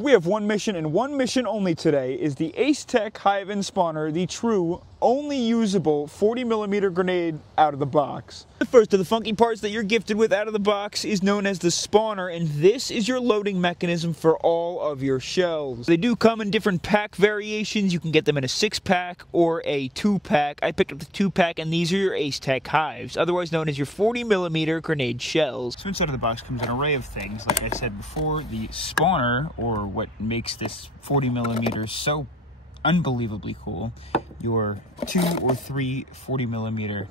We have one mission and one mission only today is the ACETECH Hive Spawner, the true, only usable 40mm grenade out of the box. The first of the funky parts that you're gifted with out of the box is known as the spawner, and this is your loading mechanism for all of your shells. They do come in different pack variations. You can get them in a 6-pack or a 2-pack. I picked up the 2-pack, and these are your ACETECH Hives, otherwise known as your 40mm grenade shells. So inside of the box comes an array of things. Like I said before, the spawner, or what makes this 40mm so unbelievably cool, your 2 or 3 40mm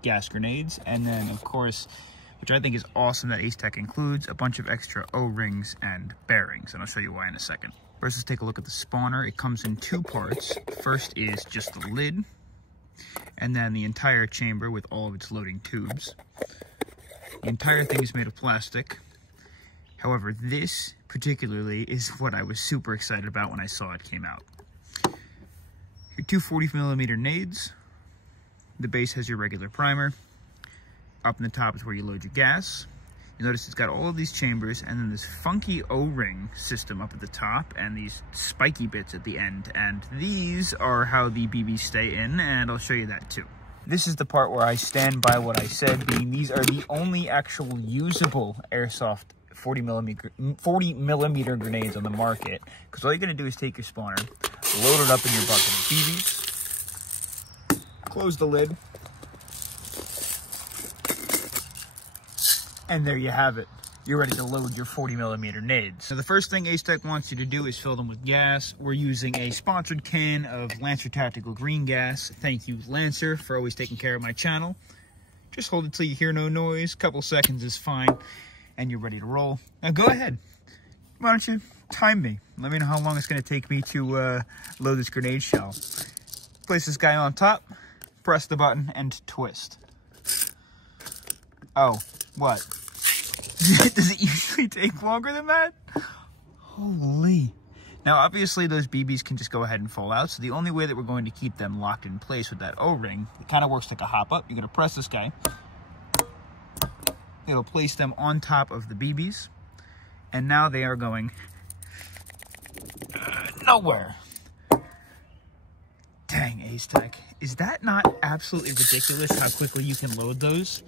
gas grenades, and then of course, which I think is awesome, that ACETECH includes a bunch of extra O-rings and bearings, and I'll show you why in a second. First, let's take a look at the spawner. It comes in 2 parts. First is just the lid, and then the entire chamber with all of its loading tubes. The entire thing is made of plastic. However, this particularly is what I was super excited about when I saw it came out. Your 2 40mm nades. The base has your regular primer. Up in the top is where you load your gas. You notice it's got all of these chambers and then this funky O-ring system up at the top and these spiky bits at the end. And these are how the BBs stay in, and I'll show you that too. This is the part where I stand by what I said, being these are the only actual usable Airsoft 40mm grenades on the market, because all you're going to do is take your spawner, load it up in your bucket of BBs, close the lid, and there you have it. You're ready to load your 40mm nades. So the first thing ACETECH wants you to do is fill them with gas. We're using a sponsored can of Lancer Tactical Green Gas. Thank you, Lancer, for always taking care of my channel. Just hold it till you hear no noise. Couple seconds is fine, and you're ready to roll. Now go ahead. Why don't you time me? Let me know how long it's going to take me to load this grenade shell. Place this guy on top, press the button, and twist. Oh, what? Does it usually take longer than that? Holy. Now, obviously, those BBs can just go ahead and fall out, so the only way that we're going to keep them locked in place with that O-ring, it kind of works like a hop-up. You're going to press this guy. It'll place them on top of the BBs, and now they are going nowhere. Dang, ACETECH. Is that not absolutely ridiculous how quickly you can load those?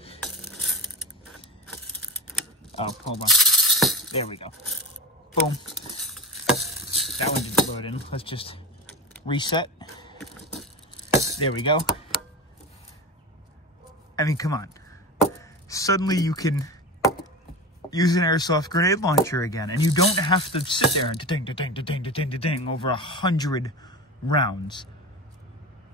Oh, hold on. There we go. Boom. That one didn't load in. Let's just reset. There we go. I mean, come on. Suddenly you can use an airsoft grenade launcher again, and you don't have to sit there and ding, ding, ding, ding, ding over 100 rounds.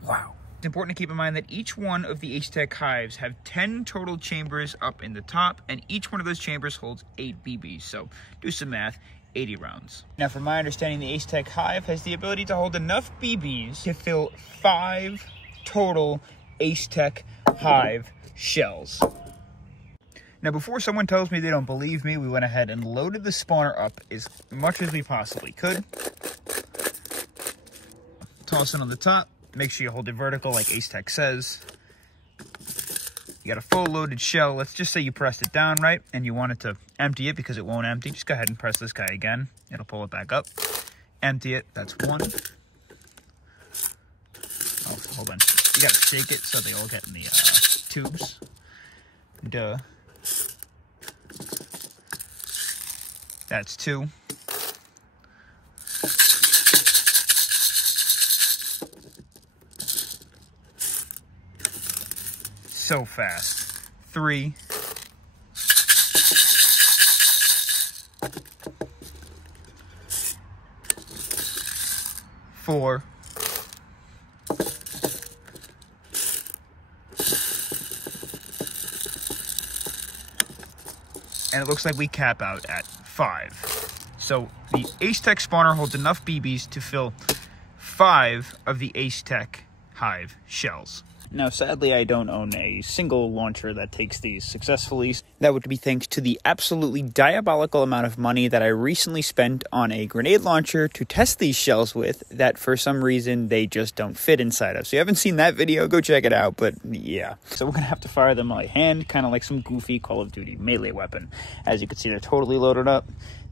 Wow. It's important to keep in mind that each one of the ACETECH Hives have 10 total chambers up in the top, and each one of those chambers holds 8 BBs. So do some math, 80 rounds. Now, from my understanding, the ACETECH Hive has the ability to hold enough BBs to fill 5 total ACETECH Hive shells. Now, before someone tells me they don't believe me, we went ahead and loaded the spawner up as much as we possibly could. Toss it on the top. Make sure you hold it vertical like ACETECH says. You got a full loaded shell. Let's just say you pressed it down right and you want it to empty it because it won't empty. Just go ahead and press this guy again. It'll pull it back up. Empty it. That's one. Oh, hold on. You got to shake it so they all get in the tubes. Duh. That's 2. So fast. 3. 4. 5. And it looks like we cap out at 5. So the ACETECH spawner holds enough BBs to fill 5 of the ACETECH Hive shells. Now, sadly, I don't own a single launcher that takes these successfully. That would be thanks to the absolutely diabolical amount of money that I recently spent on a grenade launcher to test these shells with that for some reason they just don't fit inside of. So if you haven't seen that video, go check it out, but yeah. So we're going to have to fire them by hand, kind of like some goofy Call of Duty melee weapon. As you can see, they're totally loaded up.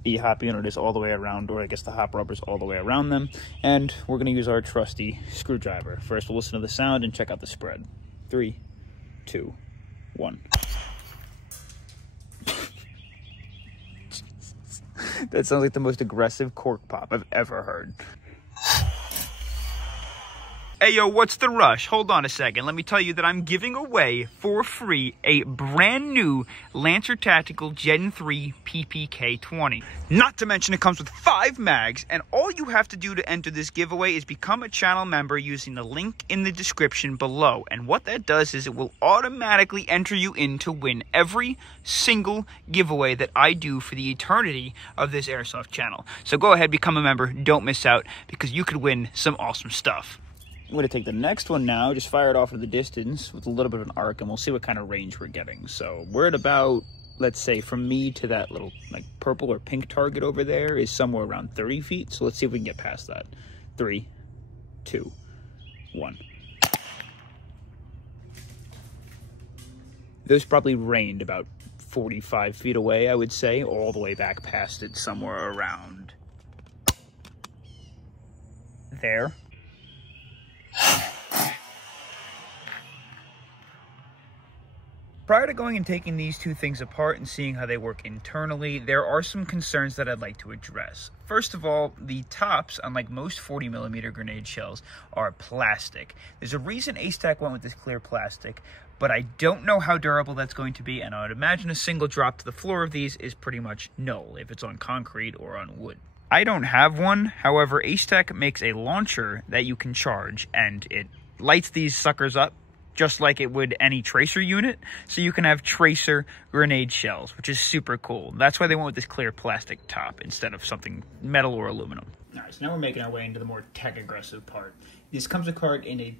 The hop unit is all the way around, or I guess the hop rubber is all the way around them. And we're going to use our trusty screwdriver. First, we'll listen to the sound and check out the spread. 3, 2, 1. That sounds like the most aggressive cork pop I've ever heard. Hey yo, what's the rush? Hold on a second. Let me tell you that I'm giving away for free a brand new Lancer Tactical Gen 3 PPK 20. Not to mention it comes with 5 mags, and all you have to do to enter this giveaway is become a channel member using the link in the description below. And what that does is it will automatically enter you in to win every single giveaway that I do for the eternity of this Airsoft channel. So go ahead, become a member, don't miss out, because you could win some awesome stuff. I'm going to take the next one now, just fire it off at the distance with a little bit of an arc, and we'll see what kind of range we're getting. So we're at about, let's say, from me to that little like purple or pink target over there is somewhere around 30 feet. So let's see if we can get past that. 3, 2, 1. Those probably rained about 45 feet away, I would say, all the way back past it, somewhere around there. Prior to going and taking these two things apart and seeing how they work internally, there are some concerns that I'd like to address. First of all, the tops, unlike most 40mm grenade shells, are plastic. There's a reason ACETECH went with this clear plastic, but I don't know how durable that's going to be, and I would imagine a single drop to the floor of these is pretty much null if it's on concrete or on wood. I don't have one, however, ACETECH makes a launcher that you can charge, and it lights these suckers up just like it would any tracer unit, so you can have tracer grenade shells, which is super cool. That's why they went with this clear plastic top instead of something metal or aluminum. Alright, so now we're making our way into the more tech-aggressive part. This comes apart in a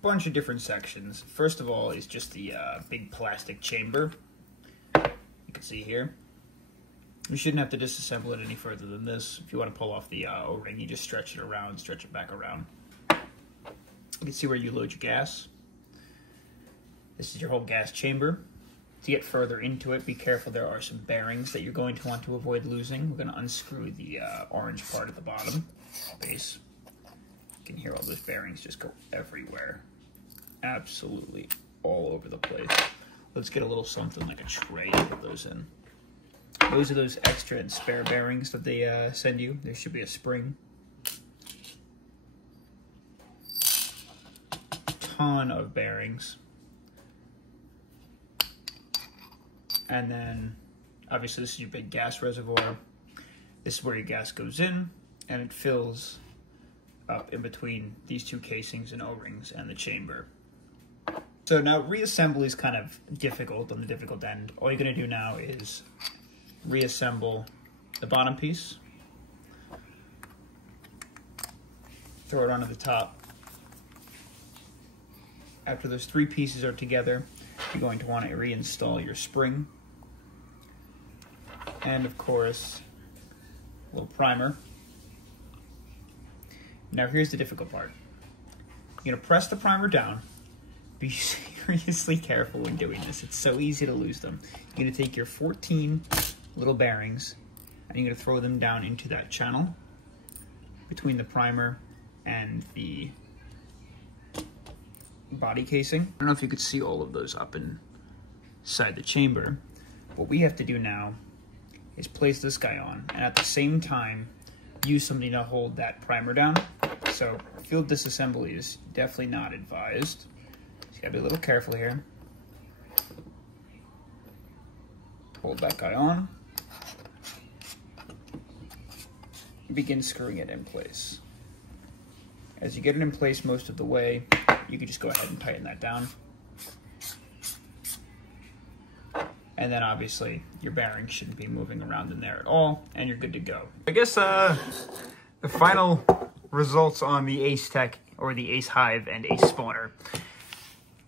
bunch of different sections. First of all is just the big plastic chamber. You can see here. You shouldn't have to disassemble it any further than this. If you want to pull off the O-ring, you just stretch it around, stretch it back around. You can see where you load your gas. This is your whole gas chamber. To get further into it, be careful, there are some bearings that you're going to want to avoid losing. We're going to unscrew the orange part at the bottom, base. You can hear all those bearings just go everywhere. Absolutely all over the place. Let's get a little something like a tray to put those in. Those are those extra and spare bearings that they send you. There should be a spring. Ton of bearings. And then, obviously, this is your big gas reservoir. This is where your gas goes in, and it fills up in between these two casings and O-rings and the chamber. So now, reassembly is kind of difficult on the difficult end. All you're going to do now is reassemble the bottom piece, throw it onto the top. After those 3 pieces are together, you're going to want to reinstall your spring. And of course, a little primer. Now here's the difficult part. You're gonna press the primer down. Be seriously careful when doing this. It's so easy to lose them. You're gonna take your 14 little bearings and you're gonna throw them down into that channel between the primer and the body casing. I don't know if you could see all of those up inside the chamber. What we have to do now is place this guy on, and at the same time, use something to hold that primer down. So field disassembly is definitely not advised. So you gotta be a little careful here. Hold that guy on. Begin screwing it in place. As you get it in place most of the way, you can just go ahead and tighten that down. And then obviously your bearings shouldn't be moving around in there at all, and you're good to go. I guess the final results on the ACETECH or the Ace Hive and Ace Spawner,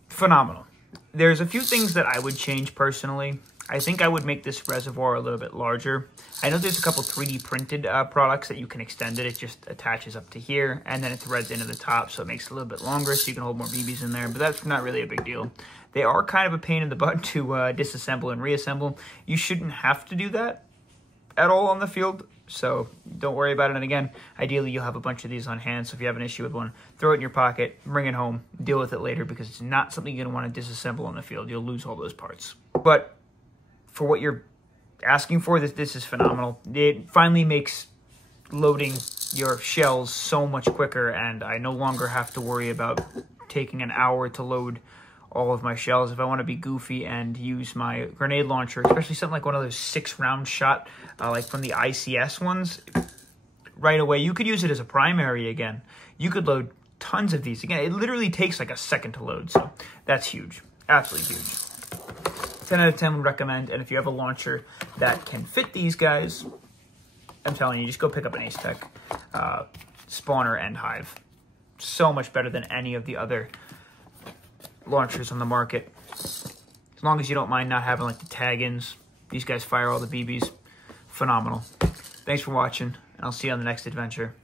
phenomenal. There's a few things that I would change personally. I think I would make this reservoir a little bit larger. I know there's a couple 3D printed products that you can extend it. It just attaches up to here, and then it threads into the top, so it makes it a little bit longer, so you can hold more BBs in there, but that's not really a big deal. They are kind of a pain in the butt to disassemble and reassemble. You shouldn't have to do that, at all on the field, so don't worry about it. And again, ideally you'll have a bunch of these on hand, so if you have an issue with one, throw it in your pocket, bring it home, deal with it later, because it's not something you're going to want to disassemble on the field. You'll lose all those parts. But for what you're asking for, this is phenomenal. It finally makes loading your shells so much quicker, and I no longer have to worry about taking an hour to load all of my shells. If I want to be goofy and use my grenade launcher, especially something like one of those 6-round shot, like from the ICS ones, right away, you could use it as a primary again. You could load tons of these. Again, it literally takes like a second to load, so that's huge. Absolutely huge. 10 out of 10 would recommend, and if you have a launcher that can fit these guys, I'm telling you, just go pick up an ACETECH spawner and hive. So much better than any of the other launchers on the market. As long as you don't mind not having like the tag-ins. These guys fire all the BBs. Phenomenal. Thanks for watching, and I'll see you on the next adventure.